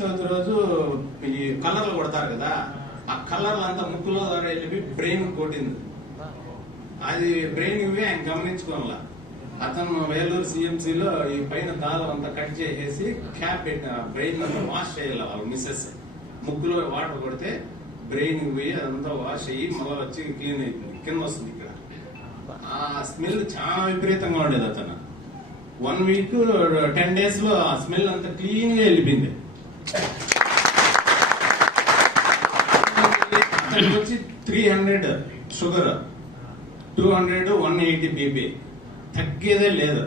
చవితి రోజు ఈ కలర్లు కొడతారు కదా, ఆ కలర్లు అంతా ముక్కులో వెళ్ళి బ్రెయిన్ కొట్టింది. అది బ్రెయిన్ ఇవి ఆయన గమనించుకోవాల. అతను వేలూరు సిఎంసీలో ఈ పైన దారం అంతా కట్ చేసేసి క్యాప్ పెట్టిన బ్రెయిన్ అంతా వాష్ చేయాలి. వాళ్ళు మిస్సెస్ ముక్కులో వాటర్ కొడితే బ్రెయిన్ పోయి అదంతా వాష్ అయ్యి మళ్ళీ వచ్చి క్లీన్ అవుతుంది, కింద వస్తుంది. ఇక్కడ ఆ స్మెల్ చాలా విపరీతంగా ఉండేది. అతను 1 వీక్ 10 days లో ఆ స్మెల్ అంతా క్లీన్ గా వెళ్ళిపోయింది. అతనికి వచ్చి 300 షుగర్, 200 180 బీపీ, తగ్గేదే లేదు.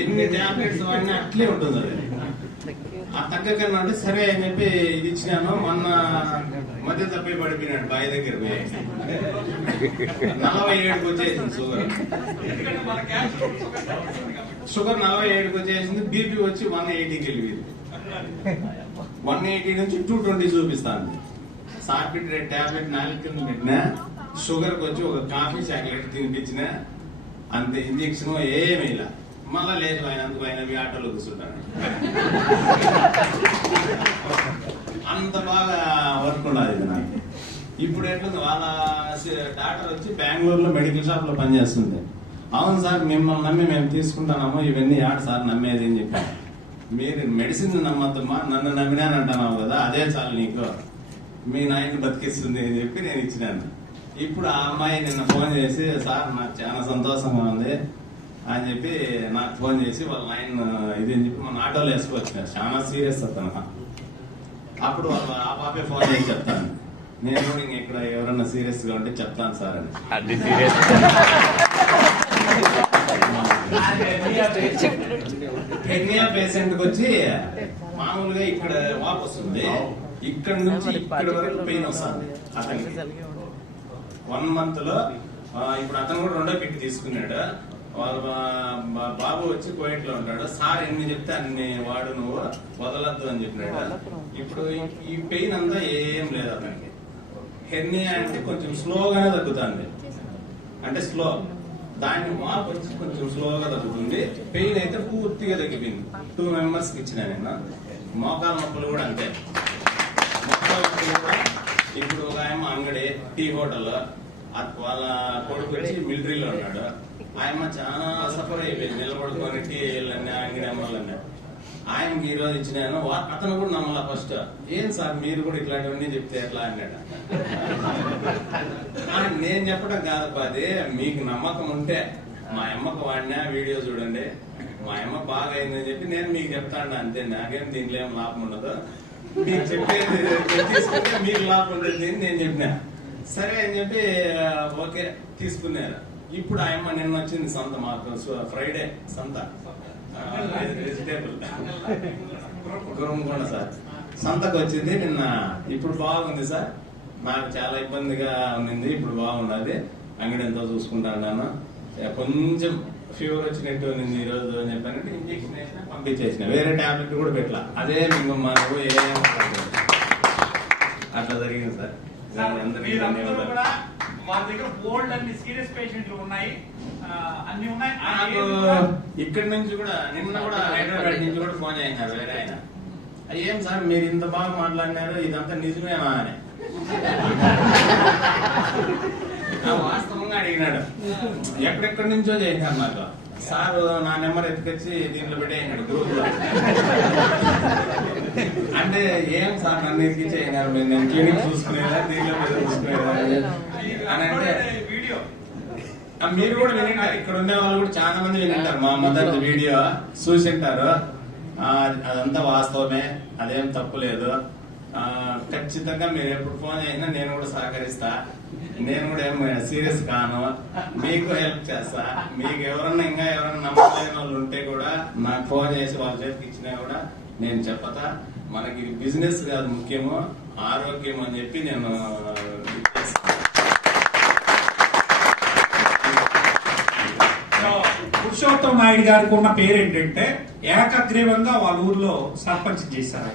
ఎన్ని టాబ్లెట్స్ వాడినా అట్లే ఉంటుంది. అది ఆ తగ్గకన్నా అంటే సరే అని చెప్పి ఇది ఇచ్చినాను. మొన్న మధ్య తప్పి పడిపోయినాడు బావి దగ్గర పోయి. 47కి వచ్చేసింది షుగర్ 47కి వచ్చేసింది. బీపీ వచ్చి 180కి వెళ్ళింది. 180 నుంచి 220 చూపిస్తాను. సార్బిట్రేట్ టాబ్లెట్ 4 కింద పెట్టినా, షుగర్ కి వచ్చి ఒక కాఫీ చాక్లెట్ తినిపించిన, అంతే. ఇంజక్షన్ ఏమీ ఇలా. మళ్ళా లేదు ఆయన అందుకు ఆయన ఆటోలో కూర్చుంటాను. అంత బాగా వర్క్ ఉండదు ఇది నాకు. ఇప్పుడు ఎట్లుంది, వాళ్ళ డాక్టర్ వచ్చి బెంగళూరులో మెడికల్ షాప్ లో పనిచేస్తుంది. అవును సార్, మిమ్మల్ని నమ్మి మేము తీసుకుంటాము, ఇవన్నీ ఆడ సార్ నమ్మేది అని చెప్పాను. మీరు మెడిసిన్ నమ్మద్దమ్మా, నన్ను నమ్మినానంటున్నావు కదా, అదే చాలు నీకు, మీ నాయన బతికిస్తుంది అని చెప్పి నేను ఇచ్చినాను. ఇప్పుడు ఆ అమ్మాయి నిన్న ఫోన్ చేసి, సార్ నాకు చాలా సంతోషంగా ఉంది అని చెప్పి నాకు ఫోన్ చేసి వాళ్ళ నాయన ఇది అని చెప్పి మన ఆటోలో వేసుకొచ్చినారు. చాలా సీరియస్ అతను. అప్పుడు ఆ పాపే ఫోన్ చేసి చెప్తాను, నేను కూడా ఇక్కడ ఎవరన్నా సీరియస్ గా ఉంటే చెప్తాను సార్ అని. హెర్నియా పేషెంట్ కి వచ్చి మామూలుగా ఇక్కడ వాపు వస్తుంది, ఇక్కడ నుంచి ఇక్కడ వరకు పెయిన్ వస్తుంది అతనికి. 1 month లో ఇప్పుడు అతను కూడా 2వ కిట్ తీసుకున్నాడు. వాళ్ళ బాబు వచ్చి కోయిట్ లో ఉంటాడు. సార్ ఎన్ని చెప్తే అన్ని వాడు, నువ్వు వదలద్దు అని చెప్పినాడు. ఇప్పుడు ఈ పెయిన్ అంతా ఏం లేదు అతనికి. హెర్నియా అంటే కొంచెం స్లోగానే తగ్గుతుంది, అంటే స్లో. దాన్ని వాపు వచ్చి కొంచెం స్లోగా తగ్గుతుంది. పెయిన్ అయితే పూర్తిగా తగ్గిపోయింది. 2 members కి ఇచ్చిన నేను. మోకాల నొప్పులు కూడా అంతే. మోకాల నొప్పులు కూడా ఇప్పుడు ఒక ఆయమ్మ అంగడి టీ హోటల్, వాళ్ళ కొడుకు వచ్చి మిలిటరీలో ఉన్నాడు. ఆయమ్మ చాలా సఫర్ అయిపోయింది, నిలబడుకొని టీ అన్నీ అంగడి అమ్మాలన్నా. ఆయనకి ఈ రోజు ఇచ్చినాను. అతను కూడా నమ్మలా ఫస్ట్. ఏం సార్ మీరు కూడా ఇట్లాంటివన్నీ చెప్తే ఎట్లా అన్నాడు. నేను చెప్పడం కాదప్పా, అది మీకు నమ్మకం ఉంటే మా అమ్మకు వాడినా వీడియో చూడండి, మా అమ్మ బాగా అయిందని చెప్పి నేను మీకు చెప్తాను అంతే. నాకేం దీంట్లో ఏం లాభం ఉండదు, మీకు చెప్పేది తీసుకుంటే మీకు లాభం ఉండేది అని నేను చెప్పినా. సరే అని చెప్పి ఓకే తీసుకున్నారు. ఇప్పుడు ఆయమ్మ నిన్న వచ్చింది సంత, మాకు ఫ్రైడే సంత, వెజిటేబుల్ గురంకొండ సార్ సంతకు వచ్చింది నిన్న. ఇప్పుడు బాగుంది సార్, నాకు చాలా ఇబ్బందిగా ఉంది, ఇప్పుడు బాగున్నది. అంగడి ఎంతో చూసుకుంటాను. కొంచెం ఫీవర్ వచ్చినట్టు ఉంది ఈ రోజు అని చెప్పానంటే ఇంజక్షన్ వేసినా పంపించేసిన, వేరే టాబ్లెట్ కూడా పెట్టలా. అదే మేము మనకు అట్లా జరిగింది సార్. ఇక్కడి నుంచి కూడా నిన్న కూడా హైదరాబాద్ నుంచి కూడా ఫోన్ చేసినారు వేరే ఆయన. ఏం సార్ మీరు ఇంత బాగా మాట్లాడినారు, ఇదంతా నిజమేనా అని వాస్తవంగా అడిగినాడు. ఎక్కడెక్కడి నుంచో చేసినారు నాకు. సార్ నా నెంబర్ ఎత్తుకొచ్చి దీంట్లో పెట్టేసినాడు గ్రూప్ లో. అంటే ఏం సార్ నన్ను ఎక్కించి అయినారు, నేను క్లినిక్ చూసుకునేదా దీంట్లో చూసుకునేదా అని అంటే మీరు కూడా వినింటారు. ఇక్కడ ఉండే వాళ్ళు కూడా చాలా మంది వినింటారు. మా మదర్ వీడియో చూసింటారు. అదంతా వాస్తవమే, అదేం తప్పు లేదు. ఖచ్చితంగా మీరు ఎప్పుడు ఫోన్ చేసినా నేను కూడా సహకరిస్తా. నేను కూడా ఏం సీరియస్ కాను, మీకు హెల్ప్ చేస్తా. మీకు ఎవరన్నా ఇంకా ఎవరన్నా నమ్మలేని వాళ్ళు ఉంటే కూడా నాకు ఫోన్ చేసి వాళ్ళ చేతికి ఇచ్చినా కూడా నేను చెప్పతా. మనకి బిజినెస్ కాదు ముఖ్యము, ఆరోగ్యం అని చెప్పి నేను పురుషోత్తం నాయుడు గారికి ఉన్న పేరు ఏంటంటే ఏకగ్రీవంగా వాళ్ళ ఊర్లో సర్పంచ్ చేశారు.